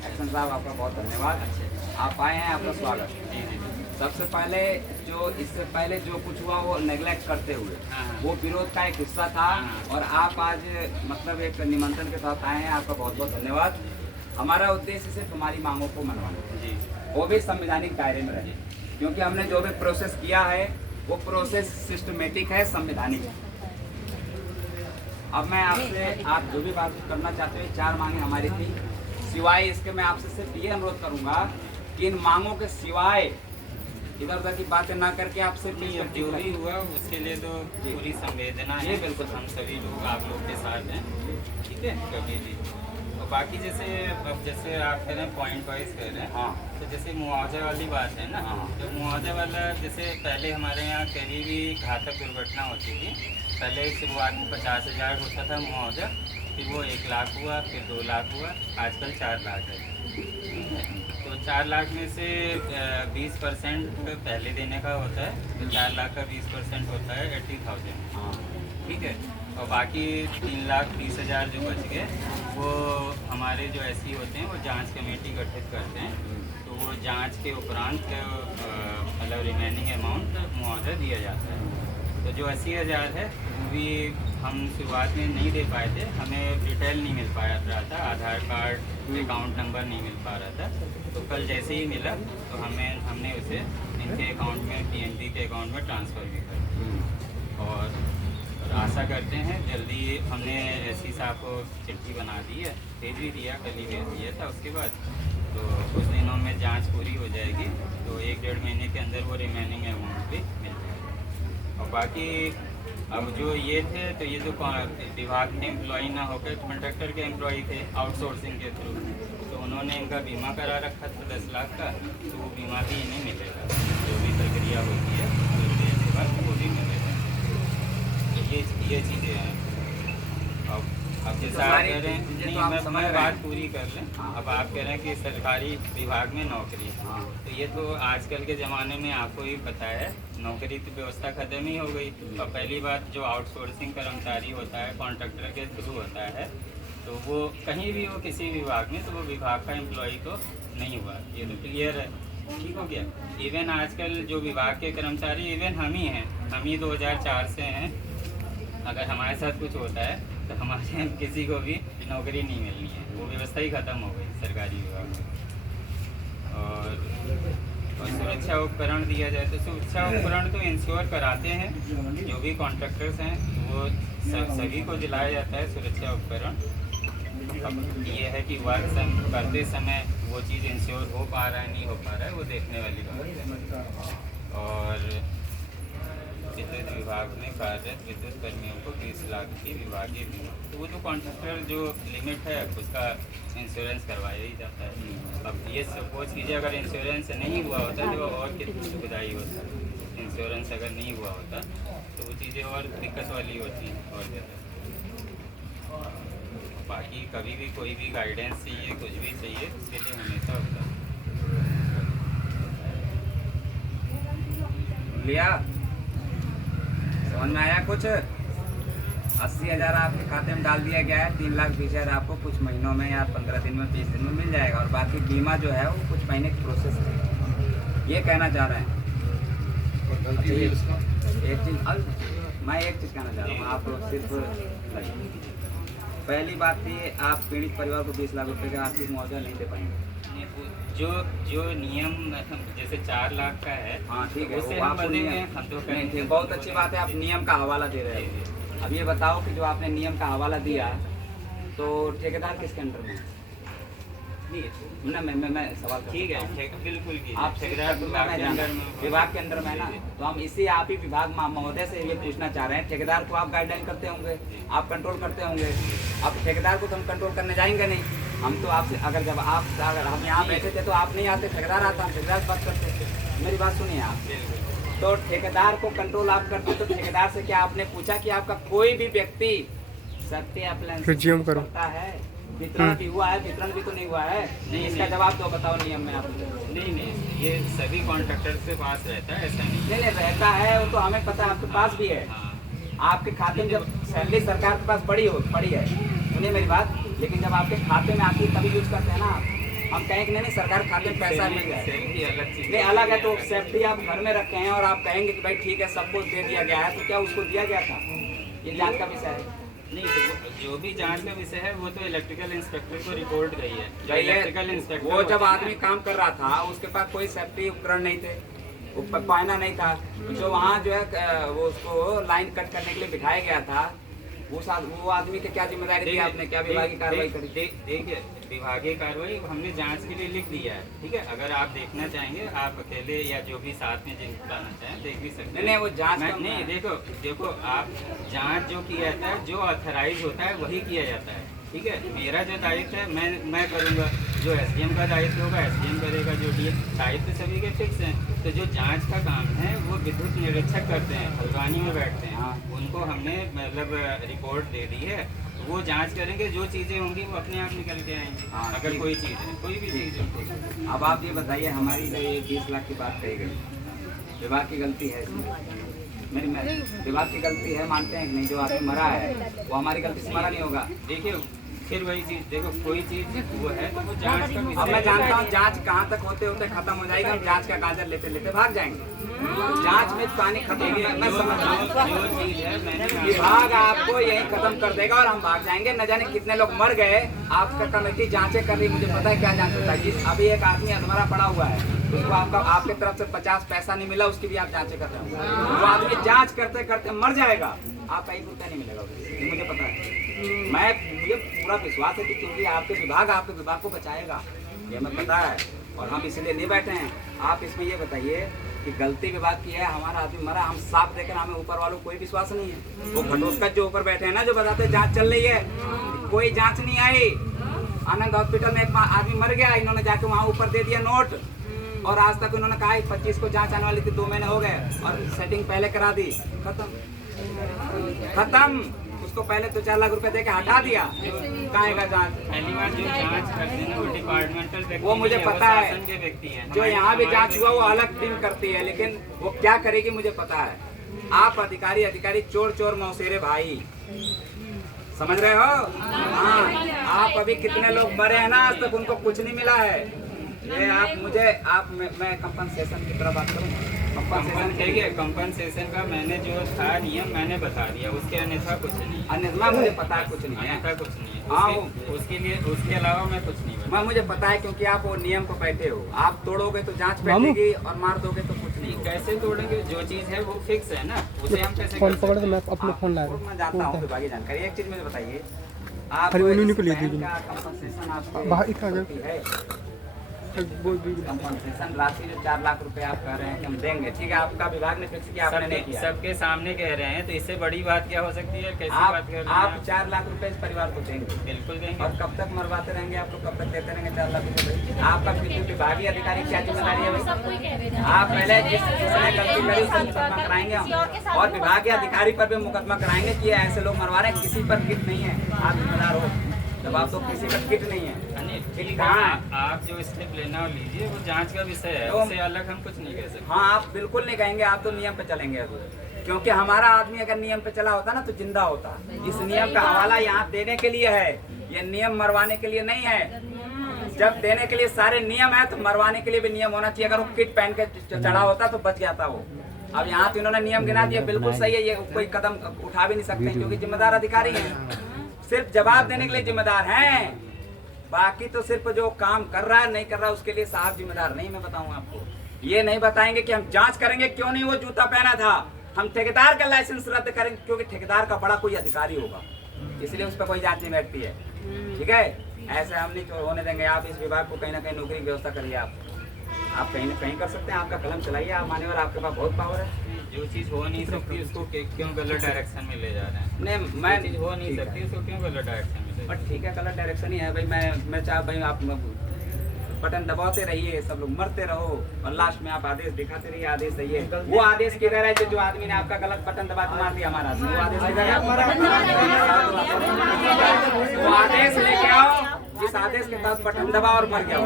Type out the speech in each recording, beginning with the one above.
Action साहब आपका बहुत धन्यवाद। आप आए हैं, आपका स्वागत। सबसे पहले इससे पहले जो कुछ हुआ वो नेग्लेक्ट करते हुए वो विरोध का एक हिस्सा था और आप आज मतलब एक निमंत्रण के साथ आए हैं, आपका बहुत बहुत धन्यवाद। हमारा उद्देश्य सिर्फ हमारी मांगों को मनवाना, वो भी संवैधानिक दायरे में रहे, क्योंकि हमने जो भी प्रोसेस किया है वो प्रोसेस सिस्टमेटिक है, संवैधानिक है। अब मैं आपसे, आप जो भी बात करना चाहते हो, 4 मांगे हमारी थी। सिवाय इसके मैं आपसे सिर्फ ये अनुरोध करूंगा कि इन मांगों के सिवाय इधर उधर की बातें ना करके आप सिर्फ जो भी हुआ उसके लिए तो पूरी संवेदना है, बिल्कुल हम सभी लोग आप लोग के साथ हैं, ठीक है कभी भी। और बाकी जैसे आप कह रहे हैं पॉइंट वाइज कह रहे हैं, हाँ, तो जैसे मुआवजा वाली बात है ना, तो मुआवजा वाला जैसे पहले हमारे यहाँ कभी भी घातक दुर्घटना होती थी, पहले शुरुआत में 50,000 होता था मुआवजा, फिर वो 1 लाख हुआ, फिर 2 लाख हुआ, आजकल 4 लाख है। तो 4 लाख में से 20% पहले देने का होता है, तो 4 लाख का 20% होता है 80,000, ठीक है। और बाकी 3,20,000 जो बच गए वो हमारे जो ऐसी होते हैं वो जांच कमेटी गठित करते हैं, तो वो जांच के उपरांत मतलब रिमेनिंग अमाउंट मुआवजा दिया जाता है। तो जो 80,000 है वो भी हम शुरुआत में नहीं दे पाए थे, हमें डिटेल नहीं मिल पा रहा था, आधार कार्ड, अकाउंट नंबर नहीं मिल पा रहा था। तो कल जैसे ही मिला तो हमने उसे इनके अकाउंट में, पीएनबी के अकाउंट में ट्रांसफ़र भी कर दिया। और आशा करते हैं जल्दी, हमने एसपी साहब को चिट्ठी बना दी है, भेज भी दिया, कल ही भेज दिया था। उसके बाद तो कुछ दिनों में जांच पूरी हो जाएगी, तो 1-1.5 महीने के अंदर वो रिमेनिंग अमाउंट भी मिल जाएगी। और बाकी अब जो ये थे, तो ये जो विभाग के एम्प्लॉई ना होकर कॉन्ट्रैक्टर के एम्प्लॉई थे आउटसोर्सिंग के थ्रू, तो उन्होंने इनका बीमा करा रखा था 10 लाख का, तो वो बीमा भी इन्हें मिलेगा, जो भी प्रक्रिया होती है उसके बाद वो भी मिलेगा। तो ये चीज़ें हैं। अब जैसा आप कह रहे हैं, नहीं मैं बात पूरी कर लें। अब आप कह रहे हैं कि सरकारी विभाग में नौकरी, तो ये तो आजकल के ज़माने में आपको ही पता है, नौकरी की व्यवस्था खत्म ही हो गई। और पहली बात, जो आउटसोर्सिंग कर्मचारी होता है कॉन्ट्रैक्टर के थ्रू होता है, तो वो कहीं भी हो किसी विभाग में, तो वो विभाग का एम्प्लॉई तो नहीं हुआ, ये तो क्लियर है, ठीक हो गया। इवन आजकल जो विभाग के कर्मचारी, इवन हम ही हैं, हम ही 2004 से हैं। अगर हमारे साथ कुछ होता है तो हमारे किसी को भी नौकरी नहीं मिलनी है, वो व्यवस्था ही ख़त्म हो गई सरकारी विभाग में। और सुरक्षा उपकरण दिया जाए, तो सुरक्षा उपकरण तो इंश्योर कराते हैं, जो भी कॉन्ट्रैक्टर्स हैं वो सभी को दिलाया जाता है सुरक्षा उपकरण। अब ये है कि वर्क करते समय वो चीज़ इंश्योर हो पा रहा है नहीं हो पा रहा है, वो देखने वाली बात है। और विद्युत विभाग में कार्यरत विद्युत कर्मियों को 20 लाख की विभागीय बीमा, तो वो जो कॉन्ट्रैक्टर जो लिमिट है उसका इंश्योरेंस करवाया ही जाता है। अब ये सपोज कीजिए अगर इंश्योरेंस नहीं हुआ होता तो और कितनी सुविधाई होता है, इंश्योरेंस अगर नहीं हुआ होता तो वो चीज़ें और दिक्कत वाली होती हैं और ज़्यादा। बाकी कभी भी कोई भी गाइडेंस चाहिए, कुछ भी चाहिए, उसके लिए हमेशा होता लिया समझ में आया। कुछ 80,000 आपके खाते में डाल दिया गया है, 3,20,000 आपको कुछ महीनों में या 15 दिन में, 20 दिन में मिल जाएगा। और बाकी बीमा जो है वो कुछ महीने की प्रोसेस है, ये कहना चाह रहे हैं। एक चीज़ मैं एक चीज़ कहना चाह रहा हूँ, आप सिर्फ पहली बात थी, आप पीड़ित परिवार को 20 लाख रुपये का आर्थिक मुआवजा नहीं दे पाएंगे। जो नियम जैसे 4 लाख का है, हाँ ठीक है, उससे हम बंदेंगे, हम तो करेंगे। बहुत अच्छी बात है, आप नियम का हवाला दे रहे हो। अब ये बताओ कि जो आपने नियम का हवाला दिया तो ठेकेदार किसके अंडर में? मैं सवाल ठीक है, बिल्कुल आप ठेकेदार विभाग के अंदर में है ना, तो हम इसी आप ही विभाग महोदय से ये पूछना चाह रहे हैं, ठेकेदार को आप गाइडलाइन करते होंगे, आप कंट्रोल करते होंगे। अब ठेकेदार को तो हम कंट्रोल करने जाएंगे नहीं, हम तो आपसे अगर हम यहाँ बैठे थे तो आप नहीं आते, ठेकेदार आता, हम ठेकेदार से बात करते। मेरी बात सुनिए आप, तो ठेकेदार को कंट्रोल आप करते, तो ठेकेदार से क्या आपने पूछा कि आपका कोई भी व्यक्ति सत्य अप्लायंस करता है, वितरण भी हुआ है, वितरण भी तो नहीं हुआ है? नहीं, इसका जवाब तो बताओ नियम में आप। नहीं, ये सभी कॉन्ट्रैक्टर के पास रहता है, ऐसा नहीं रहता है, वो तो हमें पता है, आपके पास भी है। आपके खाते में जब सैलरी सरकार के पास पड़ी है, सुनिए मेरी बात, लेकिन जब आपके खाते में आती है तभी यूज करते हैं ना आप। हम कहें कि नहीं सरकार खाते में पैसा मिल गया, सेफ्टी अलग चीज नहीं अलग है। तो सेफ्टी आप घर में रखे हैं और आप कहेंगे कि भाई ठीक है सबको दे दिया गया है, तो क्या उसको दिया गया था? ये जांच का विषय है। नहीं, तो जो भी जांच का विषय है वो तो इलेक्ट्रिकल इंस्पेक्टर को रिपोर्ट गई है। भाई इलेक्ट्रिकल इंस्पेक्टर वो जब आदमी काम कर रहा था उसके पास कोई सेफ्टी उपकरण नहीं थे, पायना नहीं था, जो वहाँ जो है वो उसको लाइन कट करने के लिए बिठाया गया था, वो आदमी की क्या जिम्मेदारी थी? आपने क्या विभागीय कार्रवाई करी? देखिए, विभागीय कार्रवाई हमने जांच के लिए लिख दिया है, ठीक है। अगर आप देखना चाहेंगे, आप अकेले या जो भी साथ में जिनको लाना चाहें देख भी सकते हैं। नहीं वो जांच नहीं, देखो आप जांच जो किया जाता है, जो ऑथराइज होता है वही किया जाता है, ठीक है। मेरा जो दायित्व है मैं करूँगा, जो एसडीएम का दायित्व होगा एसडीएम करेगा, जो डीएम, दायित्व सभी के फिक्स हैं। तो जो जांच का काम है वो विद्युत निरीक्षक करते हैं, हल्द्वानी में बैठते हैं। उनको हमने मतलब रिपोर्ट दे दी है, वो जांच करेंगे, जो चीज़ें होंगी वो अपने आप निकल के आएंगी। अगर कोई चीज़ है, कोई भी चीज़ है। अब आप ये बताइए, हमारी जो ये 20 लाख की बात कही गई, विभाग की गलती है इसमें? मेरी विभाग की गलती है, मानते हैं कि नहीं? जो आदमी मरा है वो हमारी गलती से मरा नहीं होगा। देखिए, फिर वही चीज़, देखो कोई चीज़ वो है तो वो जांच का विषय। अब मैं जानता हूँ जांच कहाँ तक होते होते खत्म हो जाएगी, हम जांच का कागज लेते लेते भाग जाएंगे। जांच में पानी खत्म हो गया, मैं समझ रहा हूँ। जो चीज़ है मैंने विभाग आपको यही खत्म कर देगा और हम भाग जाएंगे। न जाने कितने लोग मर गए, आपका कमेटी जांचें कर रही, मुझे पता है क्या जांच होता है। जिस अभी एक आदमी अधमरा पड़ा हुआ है, उसको आपके तरफ से 50 पैसा नहीं मिला, उसकी भी आप जांचें कर रहे हो। वो आदमी जांच करते करते मर जाएगा, आपका 1 रुपया नहीं मिलेगा, मुझे पता है। मुझे पूरा विश्वास है कि क्योंकि आपके विभाग को बचाएगा, ये हमें पता है, और हम इसलिए नहीं बैठे हैं। आप इसमें ये बताइए कि गलती विभाग की है, हमारा आदमी मरा, हम साफ देकर हमें ऊपर वालों को कोई विश्वास नहीं है। वो घटोत्कच जो ऊपर बैठे हैं ना, जो बताते हैं जांच चल रही है, कोई जांच नहीं आई। आनंद हॉस्पिटल में एक आदमी मर गया, इन्होंने जाके वहाँ ऊपर दे दिया नोट, और आज तक उन्होंने कहा 25 को जांच आने वाली थी, 2 महीने हो गए और सेटिंग पहले करा दी, खत्म। उसको पहले तो 4 लाख रुपए देके हटा दिया। कहाँ का जांच? पहली बार जो जांच करते हैं वो डिपार्टमेंटल व्यक्ति, वो मुझे पता है, शासन के व्यक्ति हैं। जो यहाँ भी जांच हुआ वो अलग टीम करती है, लेकिन वो क्या करेगी मुझे पता है। आप अधिकारी चोर मौसेरे भाई, समझ रहे हो? हाँ, आप अभी कितने लोग मरे हैं ना, आज तक उनको कुछ नहीं मिला है। ये मैं कंपनसेशन की तरफ बात करूँगा। कंपनसेशन ठीक है, कंपनसेशन का मैंने जो था नियम मैंने बता दिया, उसके अन्यथा कुछ नहीं। अन्यथा मुझे पता है कुछ नहीं है, अन्यथा कुछ नहीं है। हाँ, उसके लिए उसके अलावा मैं कुछ नहीं बता। मुझे पता है, क्योंकि आप वो नियम पर बैठे हो। आप तोड़ोगे तो जांच बैठेगी और मार दोगे तो कुछ नहीं। कैसे तोड़ेंगे? जो चीज़ है वो फिक्स है ना, उसे हम कैसे फोन पकड़, मैं अपना फोन ला रहा मैं जानता हूँ विभागीय जानकारी। एक चीज मुझे बताइए, आप कंपनसेशन राशि जो 4 लाख रुपए आप कह रहे हैं कि हम देंगे, ठीक है, आपका विभाग ने फिक्स किया, आपने नहीं किया। सबके सामने कह रहे हैं, तो इससे बड़ी बात क्या हो सकती है? कैसी बात कर रहे हैं आप 4 लाख रुपए इस परिवार को देंगे? बिल्कुल देंगे। और कब तक मरवाते रहेंगे आप लोग? कब तक देते रहेंगे 4 लाख रुपए? आपका विभागीय अधिकारी क्या जिम्मेदारी है? आप पहले जिसने गलती करी उसका मुकदमा कराएंगे हम, और विभागीय अधिकारी पर भी मुकदमा कराएंगे कि ऐसे लोग मरवा रहे हैं, किसी पर किट नहीं है, आप जिम्मेदार हो। जब आप तो किसी पर किट नहीं है, ठीक है, आप जो स्टेप लेना लीजिए, वो जांच का विषय है, उससे अलग हम कुछ नहीं कह सकते। हाँ, आप बिल्कुल नहीं कहेंगे, आप तो नियम पे चलेंगे अब, क्योंकि हमारा आदमी अगर नियम पे चला होता ना तो जिंदा होता। इस नियम का हवाला यहाँ देने के लिए है, ये नियम मरवाने के लिए नहीं है। जब देने के लिए सारे नियम है तो मरवाने के लिए भी नियम होना चाहिए। अगर वो किट पहन के चढ़ा होता तो बच जाता वो। अब यहाँ तो इन्होंने नियम गिना दिया, बिल्कुल सही है, ये कोई कदम उठा भी नहीं सकते क्योंकि जिम्मेदार अधिकारी है, सिर्फ जवाब देने के लिए जिम्मेदार हैं। बाकी तो सिर्फ जो काम कर रहा है नहीं कर रहा है उसके लिए साहब जिम्मेदार नहीं। मैं बताऊं आपको, ये नहीं बताएंगे कि हम जांच करेंगे क्यों नहीं वो जूता पहना था, हम ठेकेदार का लाइसेंस रद्द करेंगे क्योंकि ठेकेदार का बड़ा कोई अधिकारी होगा, इसलिए उस पर कोई जांच नहीं बैठती है। ठीक है, ऐसे हम नहीं होने देंगे। आप इस विभाग को कहीं ना कहीं नौकरी की व्यवस्था करिए। आप कहीं ना कहीं कर सकते हैं, आपका कलम चलाइए, आप माने वाला, आपके पास बहुत पावर है। जो चीज़ हो नहीं सकती उसको क्यों गलत डायरेक्शन में ले जा रहे हैं? नहीं, मैं चीज़ हो नहीं सकती उसको क्यों गलत डायरेक्शन में ले? बट ठीक है, गलत डायरेक्शन ही है भाई। मैं चाह भाई आप बटन दबाते रहिए, सब लोग मरते रहो और लास्ट में आप आदेश दिखाते रहिए, आदेश सही है। वो आदेश किधर है जो आदमी ने आपका गलत बटन दबा के मार दिया हमारा आदमी? वो आदेश किधर है? वो आदेश लेके आओ जिस आदेश के तहत बटन दबा और मर गया।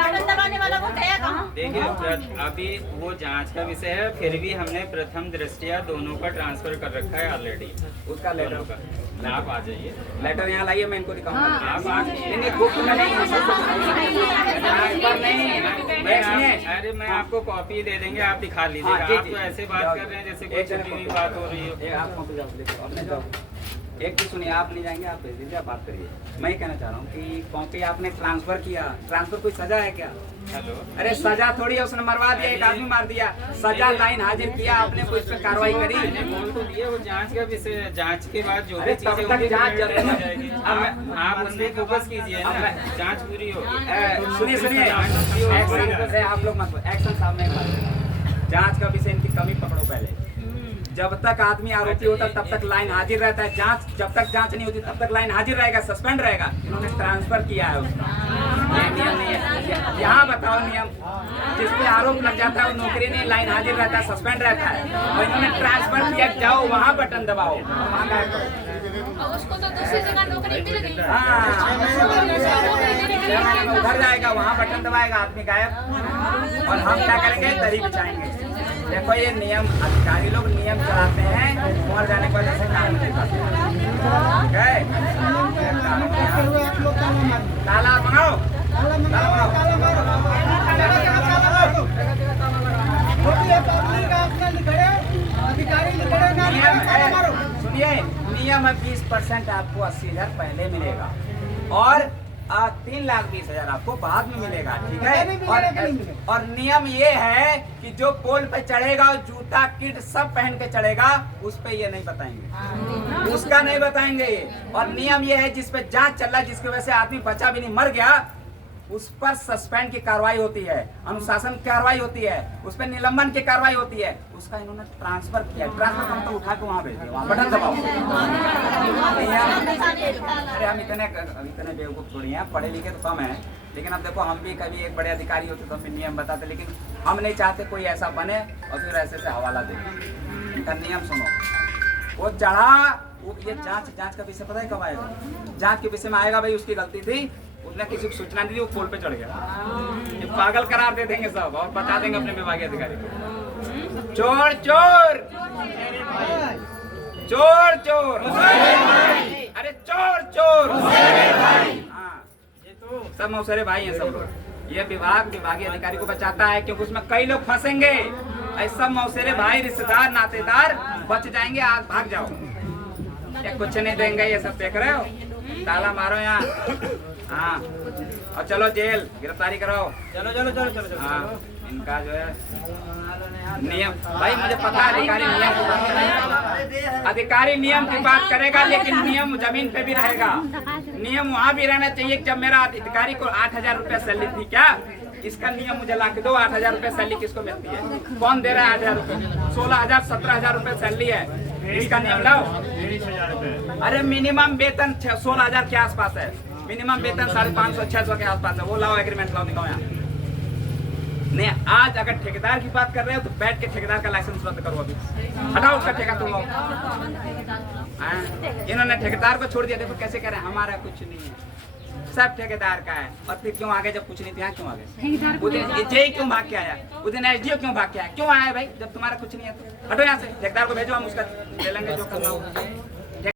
बटन दबाने वाला वो गया कहाँ? देखिए अभी वो जांच का विषय है, फिर भी हमने प्रथम दृष्टया दोनों का ट्रांसफर कर रखा है ऑलरेडी। उसका लेटर का आप आ जाइए, लेटर यहाँ लाइए, मैं इनको दिखाऊंगा। आप आ नहीं बुक में नहीं, अरे मैं आपको कॉपी दे देंगे, आप दिखा लीजिएगा। हाँ, जी, आप तो ऐसे बात कर रहे हैं जैसे कोई छुट्टी हुई बात हो रही हो। आप कॉपी जाओ, अपने जाओ। एक चीज सुनिए, आप नहीं जाएंगे, आप भेज दीजिए, आप बात करिए। मैं ये कहना चाह रहा हूँ कि कॉपी आपने ट्रांसफर किया, ट्रांसफर कोई सजा है क्या? हेलो, अरे सजा थोड़ी है, उसने मरवा दिया, एक आदमी मार दिया। सजा लाइन हाजिर किया आपने, कोई इस पर कार्रवाई करी? मैंने बोल तो दिया, वो जांच का विषय, जांच के बाद जो भी अरे चीजें तब तक होंगी जांच वो जरूर हो जाएगी। आप उसमें फोकस कीजिए ना, जांच पूरी हो। सुनिए आप लोग मत, एक्शन सामने जांच का विषय इनकी कमी पकड़ो पहले। जब तक आदमी आरोपी होता तब तक लाइन हाजिर रहता है, जांच जब तक जांच नहीं होती तब तक लाइन हाजिर रहेगा, सस्पेंड रहेगा। इन्होंने ट्रांसफर किया है उसका, ये नियम नहीं है। यहाँ बताओ नियम, जिस पे आरोप लग जाता है वो नौकरी नहीं, लाइन हाजिर रहता है, सस्पेंड रहता है। और इन्होंने ट्रांसफर किया, जाओ वहाँ बटन दबाओ, वहाँ गायब करो। उसको तो दूसरी जगह नौकरी मिल गई। हाँ, उधर जाएगा, वहाँ बटन दबाएगा, आदमी गायब। और हम क्या करेंगे, दरी बिछाएंगे। देखो ये नियम, अधिकारी लोग नियम चलाते हैं, उमर जाने के बाद ऐसे काम नहीं करते। ताला बनाओ, सुनिए, नियम है 20% आपको 80,000 पहले मिलेगा और 3,20,000 आपको बाद में मिलेगा, ठीक है। और नियम ये है कि जो पोल पे चढ़ेगा और जूता किट सब पहन के चढ़ेगा, उस पे ये नहीं बताएंगे, उसका नहीं बताएंगे ये। और नियम ये है जिस पे जांच चल रहा है, जिसकी वजह से आदमी बचा भी नहीं मर गया, उस पर सस्पेंड की कार्रवाई होती है, अनुशासन की कार्रवाई होती है, उस पर निलंबन की कार्रवाई होती है। उसका इन्होंने ट्रांसफर किया, ट्रांसफर हम तो उठा के वहाँ भेज दिया, वहाँ बटन दबाओ। अरे हम इतने बेवकूफ थोड़ी हैं, पढ़े लिखे तो कम है, लेकिन अब देखो हम भी कभी एक बड़े अधिकारी होते तो हम भी नियम बताते, लेकिन हम नहीं चाहते कोई ऐसा बने और फिर ऐसे से हवाला दे। इनका नियम सुनो, वो चढ़ा, वो ये जांच का विषय पता है कब आएगा? जांच के विषय में आएगा भाई उसकी गलती थी, उसने किसी को सूचना दी, वो पोल पे चढ़ गया। ये पागल करार दे देंगे सब और बता देंगे अपने विभागीय अधिकारी को, चोर चोर चोर चोर, अरे चोर चोर। हाँ, ये तो सब मौसेरे भाई हैं सब लोग। ये विभागीय अधिकारी को बचाता है, क्योंकि उसमें कई लोग फंसेंगे। ऐसा मौसेरे भाई, रिश्तेदार, नातेदार बच जाएंगे, आज भाग जाओ, ये कुछ नहीं देंगे। ये सब देख रहे हो, ताला मारो यहाँ, हाँ, और चलो जेल, गिरफ्तारी कराओ, चलो चलो चलो चलो। हाँ, इनका जो है नियम, भाई मुझे पता है अधिकारी नियम की बात करेगा, अधिकारी नियम की बात करेगा, लेकिन नियम जमीन पे भी रहेगा। नियम वहाँ भी रहना चाहिए। जब मेरा अधिकारी को 8,000 रुपया सैलरी थी, क्या इसका नियम मुझे ला के दो, 8,000 रुपया सैलरी किसको मिलती है, कौन दे रहा है 8,000 रुपये? 16,000 17,000 रुपये सैलरी है, इसका नियम लाओ। अरे मिनिमम वेतन 16,000 के आसपास है, मिनिमम वेतन 550-600 के आसपास है, वो लाओ, एग्रीमेंट लाओ, दिखाओ यहाँ। नहीं, आज अगर ठेकेदार की बात कर रहे हो तो बैठ के ठेकेदार का लाइसेंस रद्द करो, अभी हटाओ उसका ठेका तुम लोग। इन्होंने ठेकेदार को छोड़ दिया, देखो कैसे कह रहे हैं, हमारा कुछ नहीं है, सब ठेकेदार का है। और फिर क्यों आगे, जब कुछ नहीं था क्यों आगे? उधर जेई क्यों भाग के आया, उधर एसडीओ क्यों भाग के आया, क्यों आया भाई जब तुम्हारा कुछ नहीं है? तो हटो यहाँ से, ठेकेदार को भेजो, हम उसका ले लेंगे जो करना होगा।